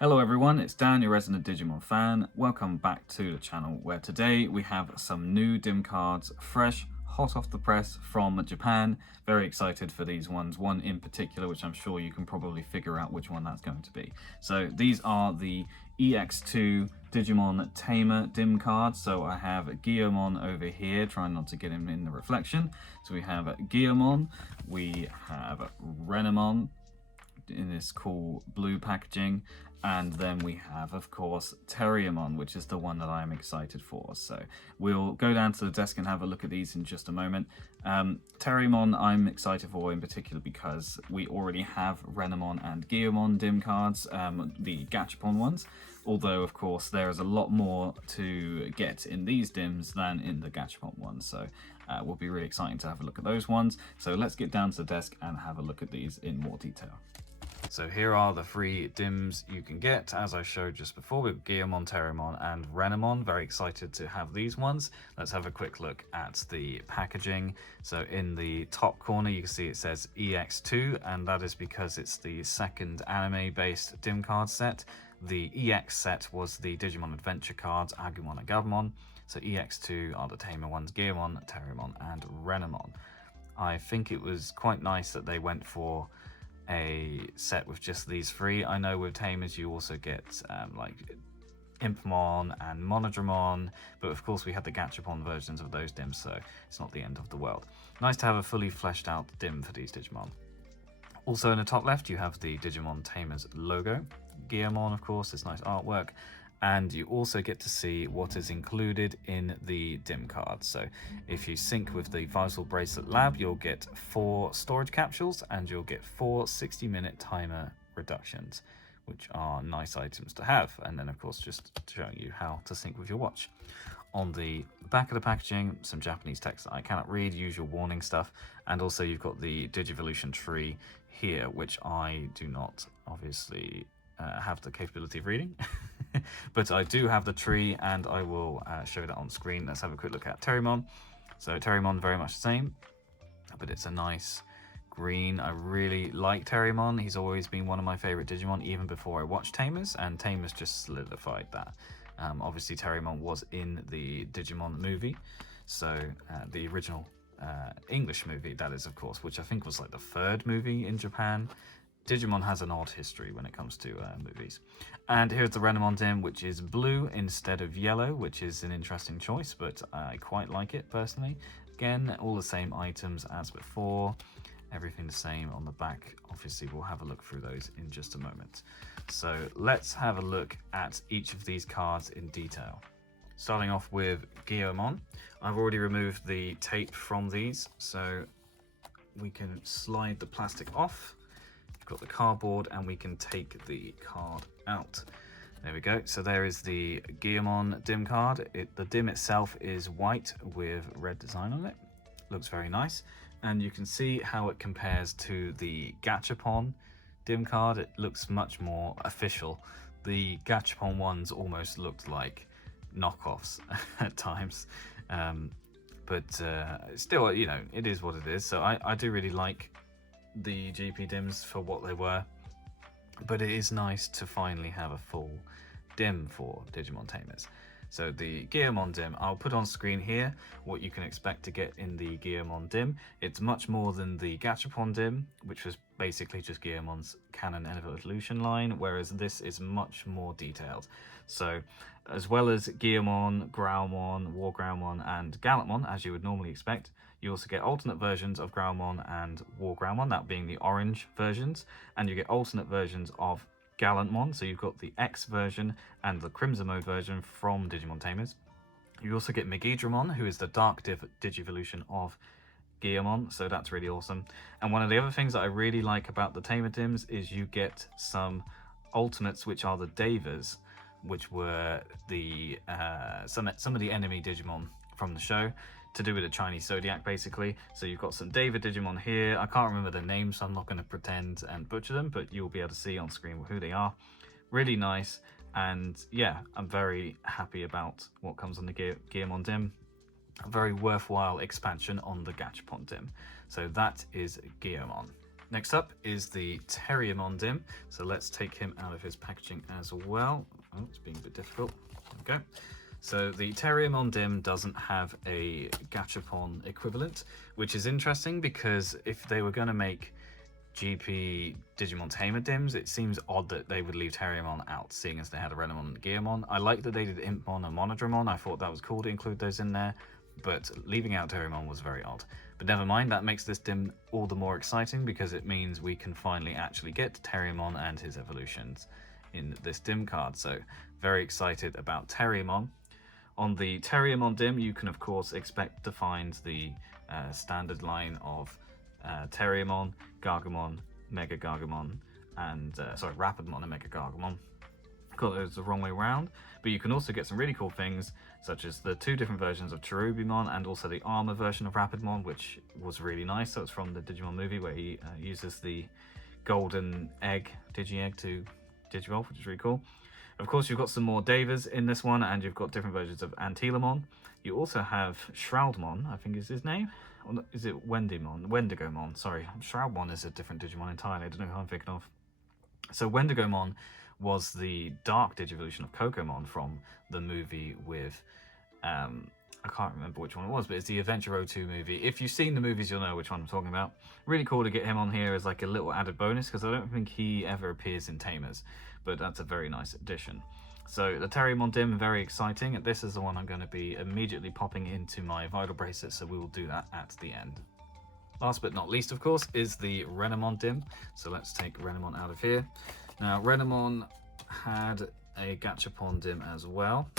Hello everyone, it's Dan, your resident Digimon fan. Welcome back to the channel where today we have some new dim cards, fresh, hot off the press from Japan. Very excited for these ones, one in particular which I'm sure you can probably figure out which one that's going to be. So these are the EX2 Digimon Tamer dim cards. So I have Guillermo over here, trying not to get him in the reflection. So we have Guillermo, we have Renamon in this cool blue packaging, and then we have, of course, Teriyamon, which is the one that I'm excited for. So we'll go down to the desk and have a look at these in just a moment. Teriyamon I'm excited for in particular because we already have Renamon and Guillermo dim cards, the Gachapon ones, although of course there is a lot more to get in these dims than in the Gachapon ones, so will be really exciting to have a look at those ones. So let's get down to the desk and have a look at these in more detail. So here are the free dims you can get, as I showed just before, with Guillermo, Teriyamon and Renamon. Very excited to have these ones. Let's have a quick look at the packaging. So in the top corner you can see it says EX2, and that is because it's the second anime-based dim card set. The EX set was the Digimon Adventure cards, Agumon and Gabumon. So EX2 are the Tamer ones, Guillermo, Teriyamon and Renamon. I think it was quite nice that they went for a set with just these three. I know with Tamers you also get like Impmon and Monodramon, but of course we had the Gachapon versions of those dims, so it's not the end of the world. Nice to have a fully fleshed out dim for these Digimon. Also in the top left you have the Digimon Tamers logo. Guillermo, of course, this nice artwork. And you also get to see what is included in the dim card. So if you sync with the Vital Bracelet Lab, you'll get 4 storage capsules and you'll get 4 60-minute timer reductions, which are nice items to have. And then of course just showing you how to sync with your watch. On the back of the packaging, some Japanese text that I cannot read, usual warning stuff, and also you've got the Digivolution tree here, which I do not obviously have the capability of reading. But I do have the tree and I will show that on screen. Let's have a quick look at Teriyamon. So Teriyamon very much the same, but it's a nice green. I really like Teriyamon. He's always been one of my favorite Digimon even before I watched Tamers, and Tamers just solidified that. Obviously Teriyamon was in the Digimon movie, so the original English movie, that is, of course, which I think was like the 3rd movie in Japan. Digimon has an odd history when it comes to movies. And here's the Renamon dim, which is blue instead of yellow, which is an interesting choice, but I quite like it personally. Again, all the same items as before, everything the same on the back. Obviously, we'll have a look through those in just a moment. So let's have a look at each of these cards in detail. Starting off with Guillermo. I've already removed the tape from these, so we can slide the plastic off. Got the cardboard and we can take the card out. There we go. So there is the Guillermo dim card. The dim itself is white with red design on it. Looks very nice. And you can see how it compares to the Gachapon dim card. It looks much more official. The Gachapon ones almost looked like knockoffs at times. But still, you know, it is what it is. So I do really like the GP dims for what they were, but it is nice to finally have a full dim for Digimon Tamers. So the Guillermo dim, I'll put on screen here what you can expect to get in the Guillermo dim. It's much more than the Gachapon dim, which was basically just Guillermo's Canon Evolution line, whereas this is much more detailed. So as well as Guillermo, Growlmon, War Growlmon and Gallantmon, as you would normally expect, you also get alternate versions of Growlmon and War Growlmon, that being the orange versions, and you get alternate versions of Gallantmon, so you've got the X version and the Crimson Mode version from Digimon Tamers. You also get Megidramon, who is the Dark Digivolution of Guillermo, so that's really awesome. And one of the other things that I really like about the Tamer dims is you get some ultimates, which are the Davers, which were the some of the enemy Digimon from the show, to do with the Chinese Zodiac, basically. So you've got some David Digimon here. I can't remember the names, so I'm not going to pretend and butcher them, but you'll be able to see on screen who they are. Really nice, and yeah, I'm very happy about what comes on the Guillermo dim. A very worthwhile expansion on the Gachapon dim. So that is Guillermo. Next up is the Teriyamon dim. So let's take him out of his packaging as well. Oh, it's being a bit difficult. There we go. So the Teriyamon dim doesn't have a Gachapon equivalent, which is interesting because if they were going to make GP Digimon Tamer dims, it seems odd that they would leave Teriyamon out, seeing as they had a Renamon and Guillermo. I like that they did Impmon and Monodramon. I thought that was cool to include those in there, but leaving out Teriyamon was very odd. But never mind, that makes this dim all the more exciting because it means we can finally actually get Teriyamon and his evolutions in this dim card. So very excited about Teriyamon. On the Teriyamon dim, you can of course expect to find the standard line of Teriyamon, Gargamon, Mega Gargamon, and Rapidmon and Mega Gargamon. Got those the wrong way around, but you can also get some really cool things, such as the 2 different versions of Teriyamon and also the armor version of Rapidmon, which was really nice. So it's from the Digimon movie where he uses the golden egg, Digi-Egg, to Digivolve, which is really cool. Of course, you've got some more Davers in this one, and you've got different versions of Antilamon. You also have Shroudmon, I think is his name. Or is it Wendigomon? Sorry, Shroudmon is a different Digimon entirely. I don't know who I'm thinking of. So Wendigomon was the dark Digivolution of Kokomon from the movie with, I can't remember which one it was, but it's the Adventure 02 movie. If you've seen the movies, you'll know which one I'm talking about. Really cool to get him on here as like a little added bonus, because I don't think he ever appears in Tamers, but that's a very nice addition. So the Teriyamon dim, very exciting. This is the one I'm going to be immediately popping into my Vital Bracelet, so we will do that at the end. Last but not least, of course, is the Renamon dim. So let's take Renamon out of here. Now, Renamon had a Gachapon dim as well,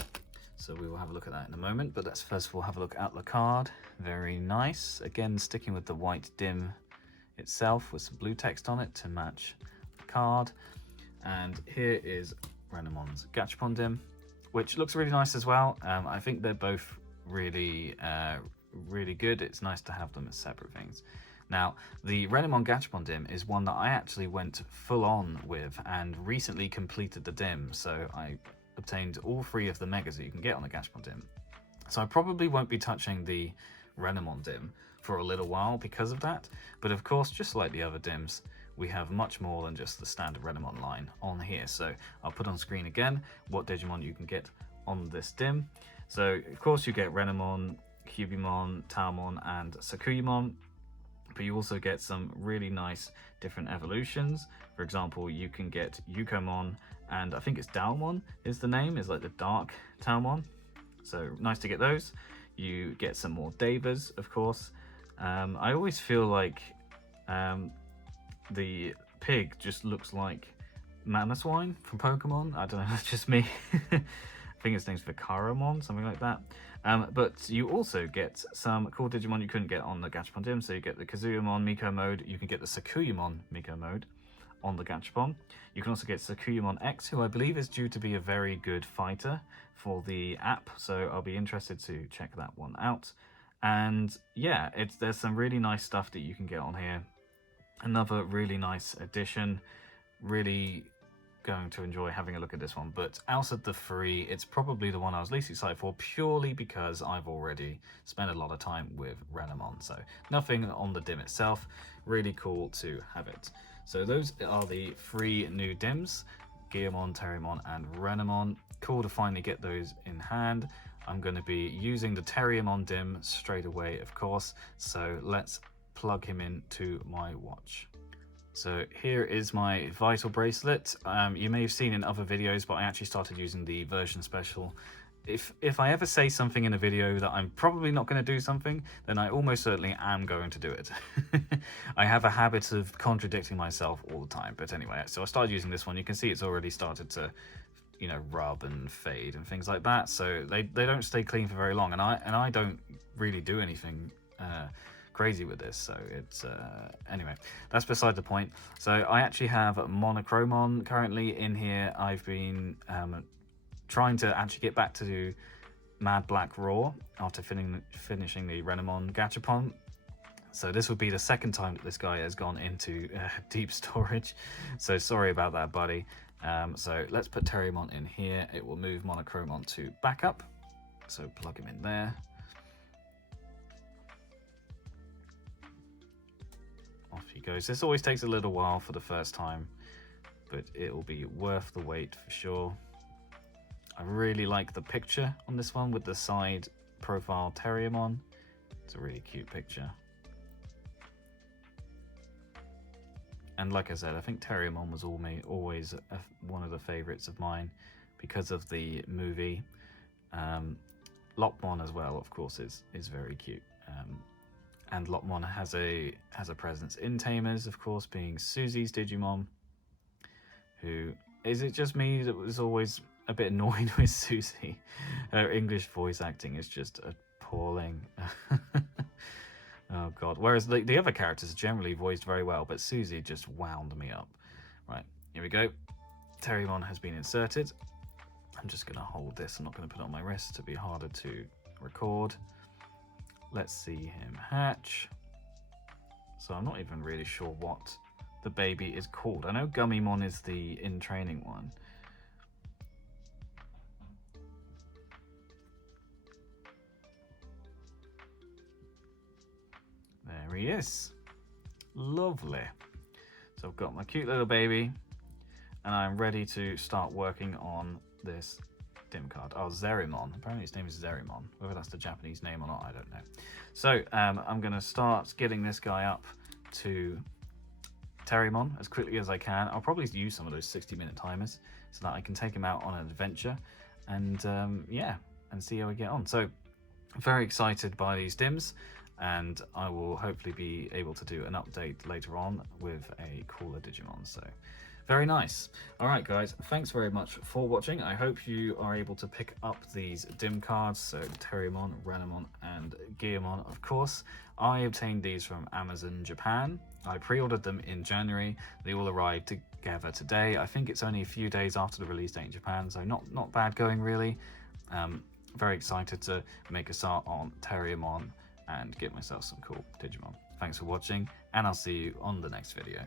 so we will have a look at that in a moment. But let's first of all have a look at the card. Very nice. Again, sticking with the white dim itself with some blue text on it to match the card. And here is Renamon's Gachapon dim, which looks really nice as well. I think they're both really good. It's nice to have them as separate things. Now, the Renamon Gachapon dim is one that I actually went full on with and recently completed the dim, so I obtained all 3 of the megas that you can get on the Gachapon dim. So I probably won't be touching the Renamon dim for a little while because of that, but of course, just like the other dims, we have much more than just the standard Renamon line on here. So I'll put on screen again what Digimon you can get on this dim. So of course you get Renamon, Cubimon, Taomon, and Sakuyamon, but you also get some really nice different evolutions. For example, you can get Yukomon, and I think it's Daomon is the name, is like the dark Taomon. So nice to get those. You get some more Davers, of course. I always feel like the pig just looks like Mamoswine from Pokemon. I don't know, that's just me. I think its name's Vicaramon, something like that. But you also get some cool Digimon you couldn't get on the Gachapon dim. So you get the Kazuyamon Miko mode. You can get the Sakuyamon Miko mode on the Gachapon. You can also get Sakuyamon X, who I believe is due to be a very good fighter for the app. So I'll be interested to check that one out. And yeah, there's some really nice stuff that you can get on here. Another really nice addition. Really going to enjoy having a look at this one, but out of the 3, it's probably the one I was least excited for, purely because I've already spent a lot of time with Renamon. So nothing on the dim itself, really cool to have it. So those are the 3 new dims, Guillermo, Teriyamon, and Renamon. Cool to finally get those in hand. I'm going to be using the Teriyamon dim straight away, of course, so let's plug him into my watch. So here is my Vital Bracelet. You may have seen in other videos, but I actually started using the version special. If I ever say something in a video that I'm probably not going to do something, then I almost certainly am going to do it. I have a habit of contradicting myself all the time. But anyway, so I started using this one. You can see it's already started to, you know, rub and fade and things like that. So they don't stay clean for very long, and I don't really do anything crazy with this, so it's anyway, that's beside the point. So I actually have Monochromon currently in here. I've been trying to actually get back to Mad Black Raw after finishing the Renamon Gachapon. So this would be the second time that this guy has gone into deep storage, so sorry about that, buddy. So let's put Teriyamon in here. It will move Monochromon to backup, so plug him in there. Off you go. So this always takes a little while for the first time, but it will be worth the wait for sure. I really like the picture on this one with the side profile Teriyamon. It's a really cute picture. And like I said, I think Teriyamon was always one of the favorites of mine because of the movie. Lopmon as well, of course, is very cute. And Lopmon has a presence in Tamers, of course, being Susie's Digimon. Who is it? Just me that was always a bit annoyed with Susie. Her English voice acting is just appalling. Oh god. Whereas the other characters are generally voiced very well, but Susie just wound me up. Right, here we go. Teriyamon has been inserted. I'm just going to hold this. I'm not going to put it on my wrist to be harder to record. Let's see him hatch. So I'm not even really sure what the baby is called. I know Gummymon is the in-training one. There he is. Lovely. So I've got my cute little baby, and I'm ready to start working on this dim card. Oh, Zerimon. Apparently his name is Zerimon. Whether that's the Japanese name or not, I don't know. So I'm going to start getting this guy up to Teriyamon as quickly as I can. I'll probably use some of those 60-minute timers so that I can take him out on an adventure and yeah, and see how we get on. So very excited by these dims, and I will hopefully be able to do an update later on with a cooler Digimon. So very nice. All right, guys, thanks very much for watching. I hope you are able to pick up these dim cards. So Teriyamon, Renamon, and Guillermo, of course. I obtained these from Amazon Japan. I pre-ordered them in January. They all arrived together today. I think it's only a few days after the release date in Japan, so not bad going, really. Very excited to make a start on Teriyamon and get myself some cool Digimon. Thanks for watching, and I'll see you on the next video.